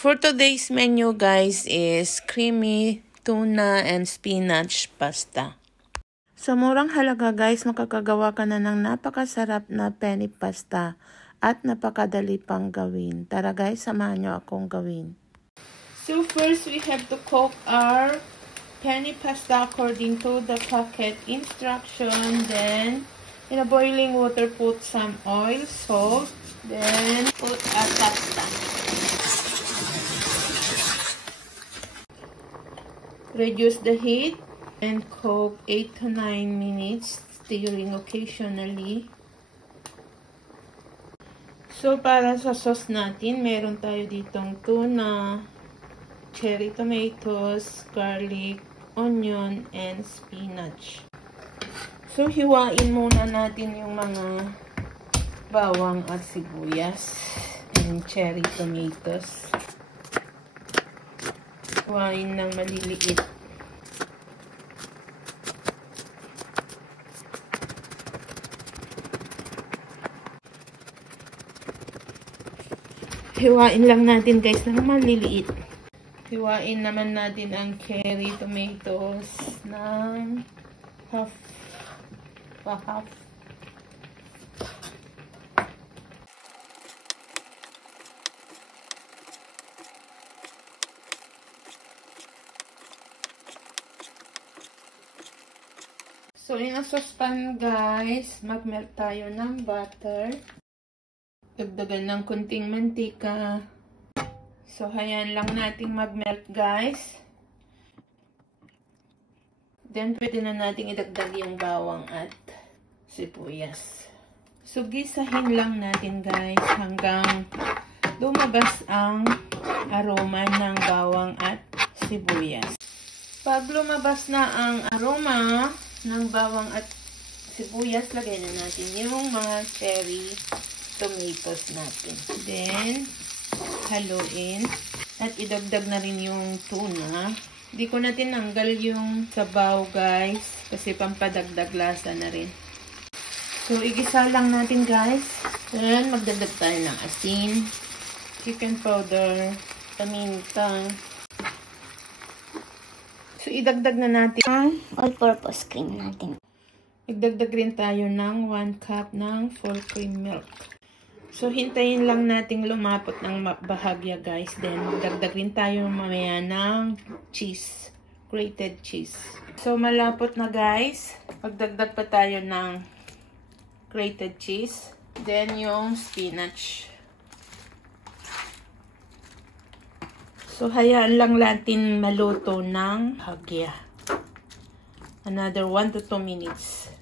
For today's menu guys is creamy tuna and spinach pasta. Sa murang halaga guys, makakagawa ka na ng napakasarap na penny pasta at napakadali pang gawin. Tara guys, samahan nyo akong gawin. So first we have to cook our penny pasta according to the packet instruction. Then in a boiling water put some oil, salt, then put a pasta. Reduce the heat and cook 8 to 9 minutes, stirring occasionally. So, para sa sauce natin, meron tayo ditong tuna, cherry tomatoes, garlic, onion, and spinach. So, hiwain muna natin yung mga bawang at sibuyas and cherry tomatoes. Hiwain ng maliliit. Hiwain lang natin guys ng maliliit. Hiwain naman natin ang cherry tomatoes ng half. So, in a saucepan guys, mag-melt tayo ng butter. Dagdagan ng kunting mantika. So, hayaan lang nating mag-melt guys. Then, pwede na nating idagdag yung bawang at sibuyas. So, gisahin lang natin guys hanggang lumabas ang aroma ng bawang at sibuyas. Pag lumabas na ang aroma ng bawang at sibuyas, lagay na natin yung mga cherry tomatoes natin. Then, haluin. At idagdag na rin yung tuna. Hindi ko na tinanggal yung sabaw guys, kasi pampadagdag lasa na rin. So, igisa lang natin guys. Then, magdagdag tayo ng asin, chicken powder, paminta. So, idagdag na natin ang all-purpose cream natin. Magdagdag rin tayo ng 1 cup ng full cream milk. So, hintayin lang nating lumapot ng bahagya guys. Then, magdagdag rin tayo mamaya ng cheese. Grated cheese. So, malapot na guys. Magdagdag pa tayo ng grated cheese. Then, yung spinach. So, hayaan lang natin maluto ng bahagya. Another 1 to 2 minutes.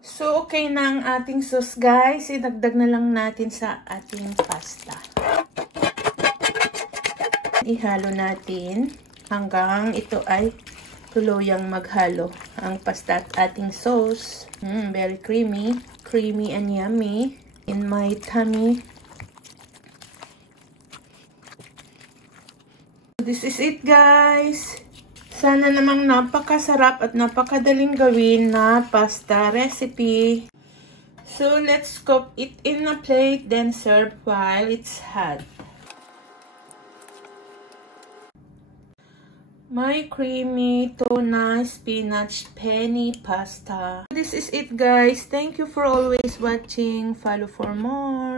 So, okay na ang ating sauce guys. Idagdag na lang natin sa ating pasta. Ihalo natin hanggang ito ay tuluyang maghalo. Ang pasta at ating sauce. Very creamy. Creamy and yummy. In my tummy. This is it guys. Sana namang napakasarap at napakadaling gawin na pasta recipe. So let's scoop it in a plate, then serve while it's hot. My creamy tuna spinach penny pasta. This is it guys. Thank you for always watching. Follow for more.